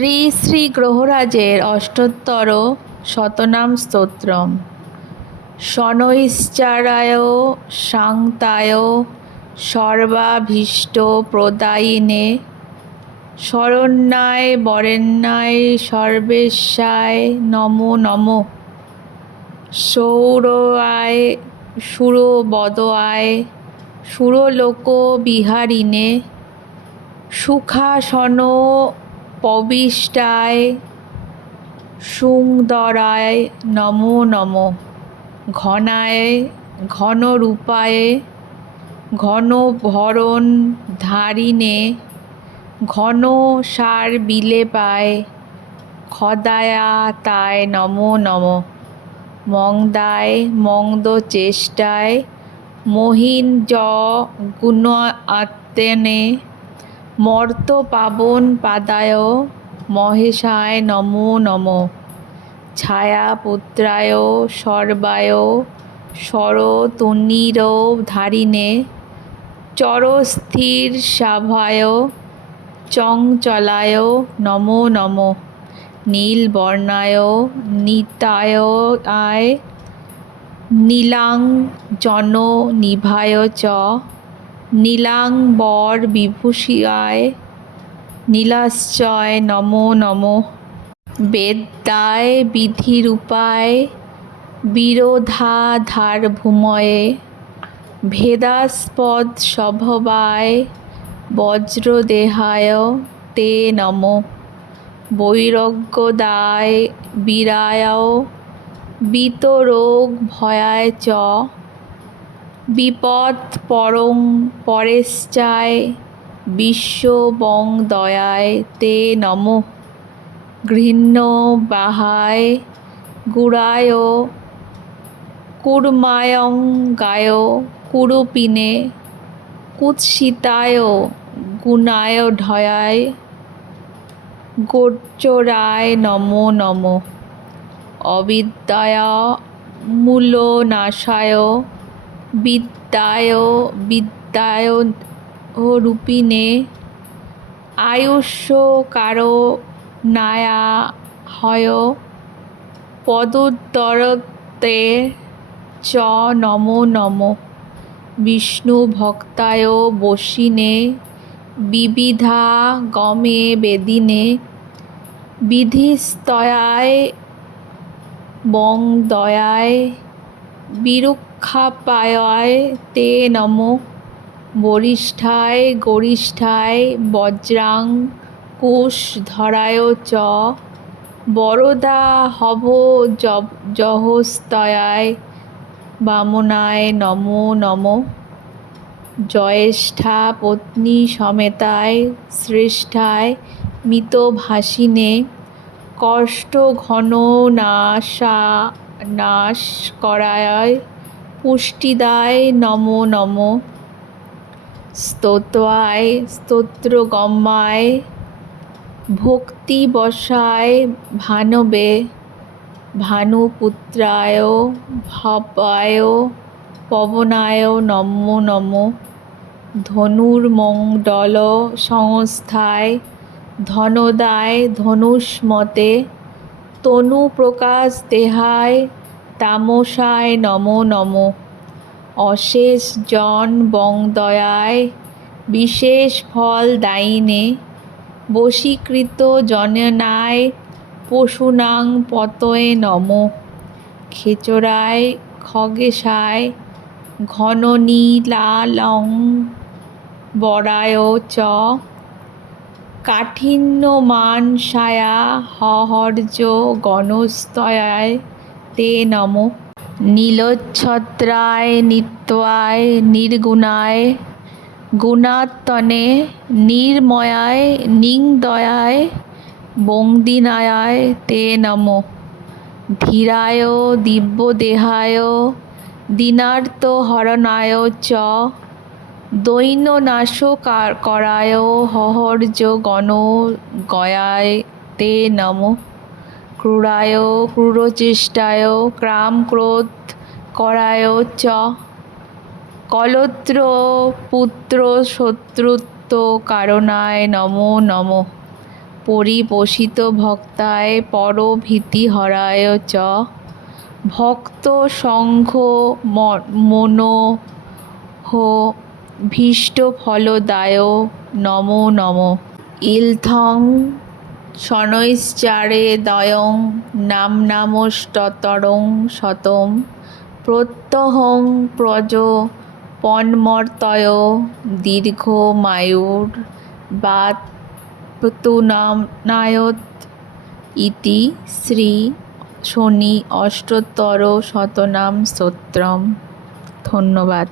শ্রী শ্রী গ্রহরাজের অষ্টোত্তর শতনাম স্তোত্রম। শনৈশ্চারায় সাংতায় সর্বাভীষ্ট প্রদায়িনে, শরণ্যায় বরেণ্যায় সর্বেশায় নমো নমঃ। সৌরয়ায় সুরবদয়ায় সুরলোক বিহারিণে সুখাসন পবিষ্টায় সুন্দরায় নমো নমঃ। ঘনায় ঘন ঘনরূপায় ঘনভরণ ধারিণে ঘন সার বিলে পায় খদায়া তায় নমো নমঃ। মংদায় মন্দ চেষ্টায় মহিন জ গুণ আত্মেনে মর্ত পাবন পাদায় মহেশায় নমো নমঃ। ছায়াপুত্রায় সর্বায় শরতনীর ধারিণে চরস্থির সাভায় চঞ্চলায় নমো নমঃ। নীলবর্ণায় নিতায় আয় নীলাঞ্জন নিভায় চ নীলাম্বর বিভূষিয়ায় নীলাশ্চয় নমো নমঃ। বেদ্যায় বিধিরূপায় বিরোধাধার ভূময়ে ভেদাস্পদ সভবায় বজ্রদেহায় তে নমঃ। বৈরাগ্যদায় বীরায় বিতরোগ ভয়ায় চ বিপদ পরং পরেশ্চায় বিশ্ববং দয়ায় তে নমঃ। ঘৃণ্য বাহায়, গুড়ায় কুর্মায়ং গায় কুরুপিনে কুৎসিতায় গুণায় ঢয়ায়, গোচরায় নমো নমঃ। অবিদ্যায়া মূলনাশায় বিদ্যায় বিদ্যায় রূপিণে আয়ুষ্যকারণায়া হয় পদোত্তরতে চ নমো নমঃ। বিষ্ণুভক্তায় বসিনে, বিবিধা গমে বেদিনে, বিধিস্তয়ায় বং দয়ায় বিরুক্ষাপায়ায় তে নমঃ বরিষ্ঠায় গরিষ্ঠায় বজ্রাং কুশ ধরায় চ বরদা হব জহস্তয়ায় বামনায় নমো নমঃ জয়েষ্ঠা পত্নী সমেতায় শ্রেষ্ঠায় মিতভাষিণে কষ্ট ঘন নাশা নাশ করায় পুষ্টিদায় নমো নমঃ। স্তোত্রায় স্তোত্রগম্যায় ভক্তিবশায় ভানবে, ভানুপুত্রায় ভবায় পবনায় নমো নমঃ। ধনুর্মণ্ডল সংস্থায়, ধনদায় ধনুষ্মতে তনু প্রকাশ দেহায় তামসায় নমো নমঃ। অশেষ জন বংদয়ায় বিশেষ ফল দায়িনে বশীকৃত জননায় পশুনাং পতয়ে নমঃ। খেচরায় খগেশায় ঘননীলালং বরায় চ কাঠিন্যমানসায়া হহর্য গণস্তয়ায় তে নমঃ। নীলচ্ছত্রায় নিত্যায় নির্গুণায় গুণাত্মনে নির্ময়ায় নিংদয়ায় বন্দিনায় তে নমঃ। ধীরায়, দিব্যদেহায়, দীনার্তহরণায় চ দৈন্যনাশ করায় হহর্য গণ গয়ায় তে নমঃ। ক্রূরায় ক্রূরচেষ্টায় ক্রাম ক্রোধ করায় চ। কলত্র পুত্র শত্রুত্ব কারণায় নমো নমঃ। পরিপোষিত ভক্তায় পরভীতিহরায় চ। ভক্ত সংঘ মনো হো ভীষ্ট ফলদায় নমো নমঃ। ইলথং শনৈশ্চারে দয়ং নামনামষ্টতরং শতম। প্রত্যহং প্রজ পন্মর্তয় দীর্ঘমায়ুর বাৎতুনায়ত ইতি শ্রী শনি অষ্টোত্তর শতনাম স্তোত্রম। ধন্যবাদ।